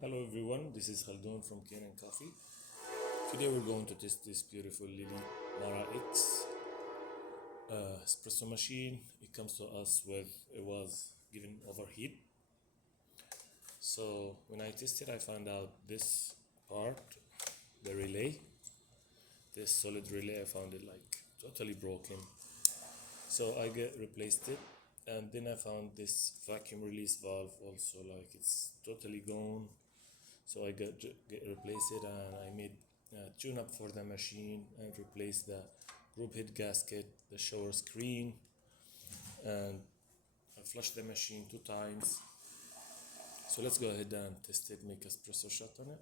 Hello everyone, this is Khaldun from Kanen Coffee. Today we're going to test this beautiful Lelit Mara X espresso machine. It comes to us with, it was given overheat. So when I tested, I found out this part, the relay, this solid relay, I found it like totally broken. So I replaced it, and then I found this vacuum release valve also, like it's totally gone. So I replaced it, and I made a tune up for the machine and replaced the group head gasket, the shower screen, and I flushed the machine 2 times. So let's go ahead and test it, make espresso shot on it.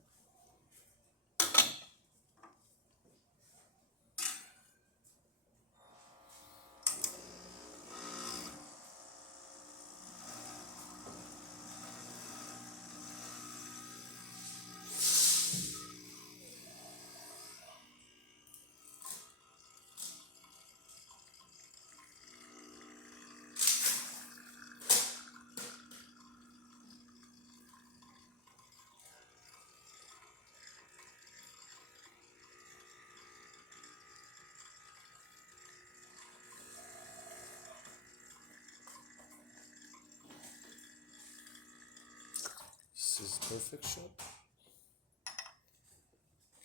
This is perfect shot.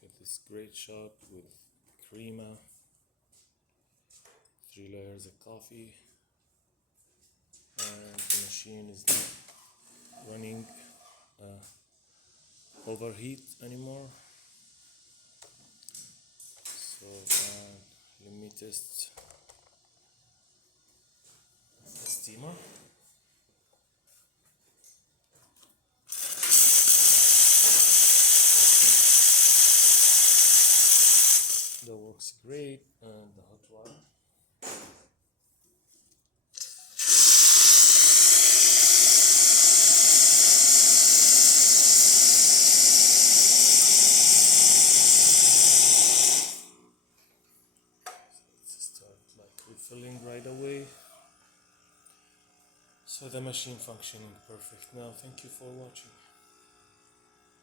Get this great shot with crema, 3 layers of coffee, and the machine is not running overheat anymore. So let me test the steamer. That works great, and the hot water. Let's start like refilling right away. So the machine functioning perfect now. Thank you for watching.